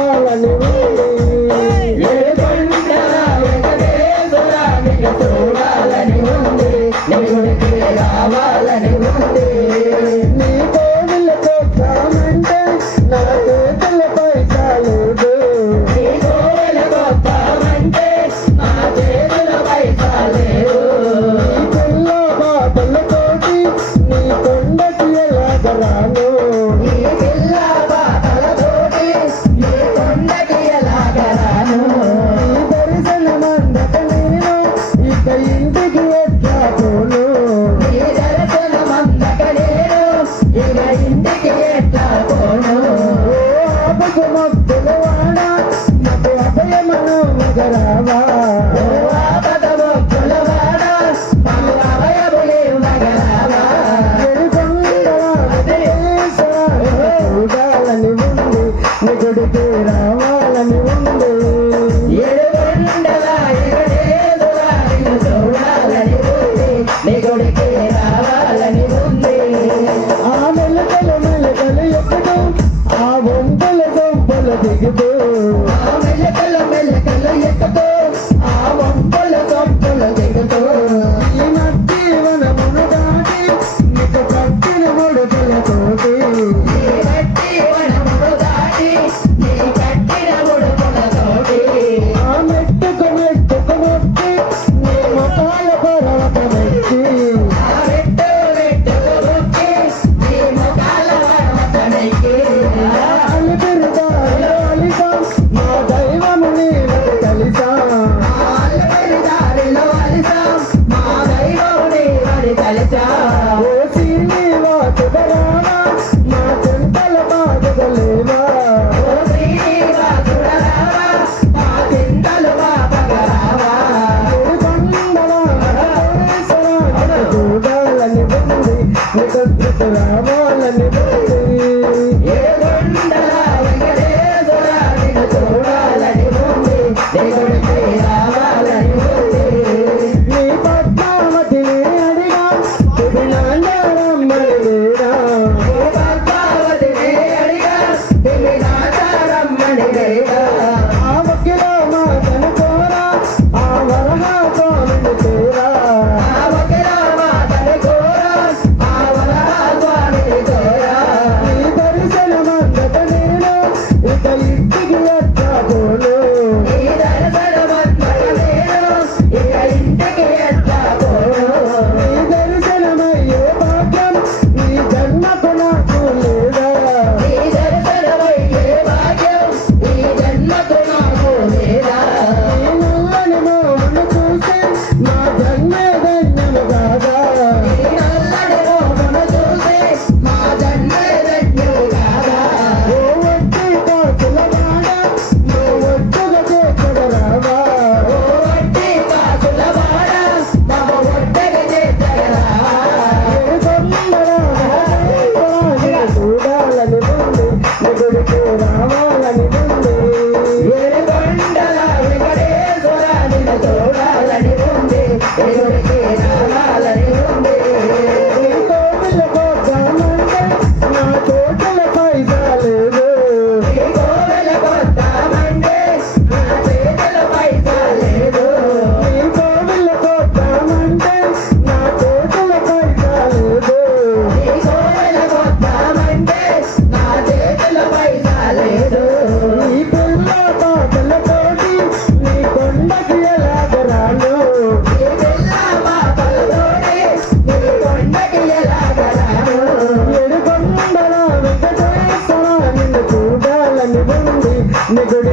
రావాలని చూడాలని ఉంది నీ గుడికి రావాలని ఉంది నీ కోవిలతో కామంటే నా చేతులపై చాలేదు నీ కోవిలతో కామంటే నా చేతులపై చాలేదు నీ పిల్ల బాటలతోటి నీ కొండకి ఎలాగరాను నీ పిల్ల బాటలతోటి నీ కొండకి ఎలాగరాను నీ దర్శనమందక నేను ఇక ఇంటికి ఎట్లా పోను నీ దర్శనమందక నేను ఇక ఇంటికి ఎట్లా పోను ఓ ఆపకు మొక్కుల వాడ నాకు అభయమను మగరావా ఓ ఆపద మొక్కుల వాడ నాకు అభయములే మగరావా చూడాలని ఉంది నీ గుడికి రావాలని ఉంది నీ గుడికి రావాలని ఉంది ఆ మెల్లకలు మెల్లకలు ఎక్కుతూ ఆ వంటల దొంపలు దిగుతూ ఆ మెల్లకలు మెల్లకలు ఎక్కుతూ ఆ వంటల దొంపలు దిగుతూ ఈ మట్టి వనమును దాటి నీకు కట్టిన ముడుపులతోటి ఈ మట్టి వనమును దాటి నీ కట్టిన ముడుపులతోటి ఆ మెట్టుకు మెట్టుకు మొక్కి నీ ముఖాల పర్వతమెక్కి ఆ మెట్టు మెట్టుకు మొక్కి నీ ముఖాల పర్వతమెక్కి అలిపిరిదారిలో అలిసాం మా దైవము నీవని కలిసాం అలిపిరిదారిలో అలిసాం మా దైవము నీవని కలిసాం ఓ శ్రీనివాసుడరావా మా చింతల బాధగలేవా ఓ శ్రీనివాసుడరావా మా చింతలు బాధగరావా చూడాలని ఉంది నీకు రావాలని ఉంది ఏ కొండల వెంకటేశ్వరా నిన్ను చూడాలని ఉంది నీ గుడికి రావాలని ఉంది నీ పద్మావతిని అడిగా ఇది నాందారమ్మని వేడా నీ పద్మావతిని అడిగా ఇది నాందారమ్మని వేడా ఆ వకిలో మాతను కోరా ఆ వరహా స్వామిని చేరా ఆ వకిలో మాతను కోరా ఆ వరహా స్వామిని కోరా నీ దర్శనమందక నేను ఇక ఇంటికి ఎట్లా పోను నీ దర్శనమందక నేను ఇక ఇంటికి ఎట్లా పోను నీ దర్శనమయ్యే భాగ్యం నీ జన్మకు నాకు లేదా నీ దర్శనమయ్యే భాగ్యం నీ జన్మకు నాకు లేదా నీ నల్లని మోమును చూసి నా జన్మే ధన్యము కాదా నీ నల్లని మోమును చూసి మా జన్మే ధన్యము కాదా ఓ వట్టి కాసుల వాడ నువ్వు ఒట్టుగా చేర్చగరావా ఓ వట్టి కాసుల వాడ నువ్వు ఒట్టుగా చేర్చగరావా ఏ చూడాలని ఉంది నీ గుడికి రావాలని ఉంది ఏ కొండల వెంకటేశ్వరా నిన్ను చూడాలని ఉంది నీ గుడికి రావాలని ఉంది నీ కోవిల కొద్దామంటే నా చేతులపై చాలేదు నీ కోవిల కొద్దామంటే నా చేతులపై చాలేదు నీ కోవిల కొద్దామంటే నా చేతులపై చాలేదు నీ కోవిల కొద్దామంటే నా చేతులపై చాలేదు నీ పిల్ల బాటలతోటి నీ కొండకి ఎలాగరాను నీ పిల్ల బాటలతోటి నీ కొండకి ఎలాగరాను ఏడు కొండల వెంకటేశ్వరా నిన్ను చూడాలని ఉంది నీ గుడి